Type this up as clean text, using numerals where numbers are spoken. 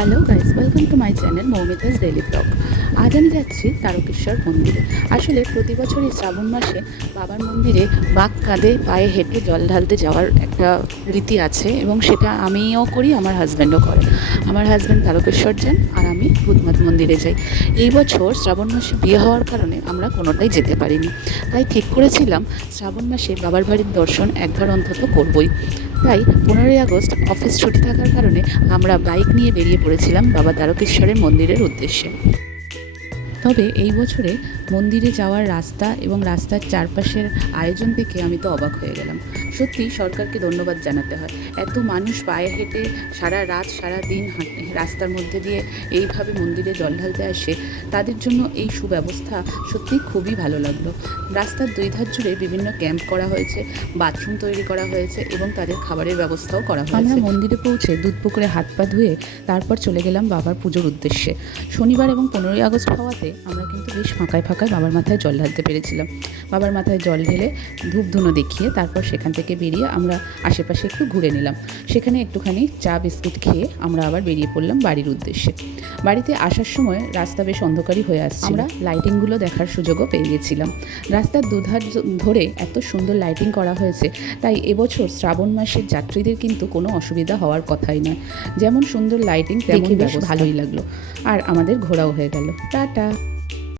Hello guys, welcome to my channel Moumita's daily blog. আজ আমি যাচ্ছি তারকেশ্বর মন্দিরে। আসলে প্রতি বছরই শ্রাবণ মাসে বাবার মন্দিরে বাঁক কাঁধে পায়ে হেঁটে জল ঢালতে যাওয়ার একটা রীতি আছে, এবং সেটা আমিও করি, আমার হাজব্যান্ডও করে। আমার হাজব্যান্ড তারকেশ্বর যান আর আমি ভূতনাথ মন্দিরে যাই। এই বছর শ্রাবণ মাসে বিয়ে হওয়ার কারণে আমরা কোনোটাই যেতে পারিনি, তাই ঠিক করেছিলাম শ্রাবণ মাসে বাবার বাড়ির দর্শন একবার অন্তত করবই। তাই 15ই আগস্ট অফিস ছুটি থাকার কারণে আমরা বাইক নিয়ে বেরিয়ে পড়েছিলাম বাবা তারকেশ্বরের মন্দিরের উদ্দেশ্যে। তবে এই বছরে মন্দিরে যাওয়ার রাস্তা এবং রাস্তার চারপাশের আয়োজন দেখে আমি তো অবাক হয়ে গেলাম। সত্যি সরকারকে ধন্যবাদ জানাতে হয়। এত মানুষ পায়ে হেঁটে সারা রাত সারা দিন রাস্তার মধ্যে দিয়ে এইভাবে মন্দিরে জল ঢালতে আসে, তাদের জন্য এই সুব্যবস্থা সত্যি খুবই ভালো লাগলো। রাস্তার দুই ধার জুড়ে বিভিন্ন ক্যাম্প করা হয়েছে, বাথরুম তৈরি করা হয়েছে এবং তাদের খাবারের ব্যবস্থাও করা হয়েছে। আমরা মন্দিরে পৌঁছে দুধ পুকুরে হাত পা ধুয়ে তারপর চলে গেলাম বাবার পুজোর উদ্দেশ্যে। শনিবার এবং 15ই আগস্ট হওয়াতে আমরা কিন্তু বেশ ফাঁকায় ফাঁকায় বাবার মাথায় জল ঢালতে পেরেছিলাম। বাবার মাথায় জল ঢেলে ধূপ ধুনো দেখিয়ে তারপর সেখান থেকে বেরিয়ে আমরা আশেপাশে একটু ঘুরে নিলাম। সেখানে একটুখানি চা বিস্কিট খেয়ে আমরা আবার বেরিয়ে পড়লাম বাড়ির উদ্দেশ্যে। বাড়িতে আসার সময় রাস্তা বেশ অন্ধকারই হয়ে আসছে, আমরা লাইটিংগুলো দেখার সুযোগও পেয়ে গেছিলাম। রাস্তার দুধার ধরে এত সুন্দর লাইটিং করা হয়েছে, তাই এবছর শ্রাবণ মাসের যাত্রীদের কিন্তু কোনো অসুবিধা হওয়ার কথাই নয়। যেমন সুন্দর লাইটিং তেমন বেশ ভালোই লাগলো, আর আমাদের ঘোরাও হয়ে গেল। টাটা।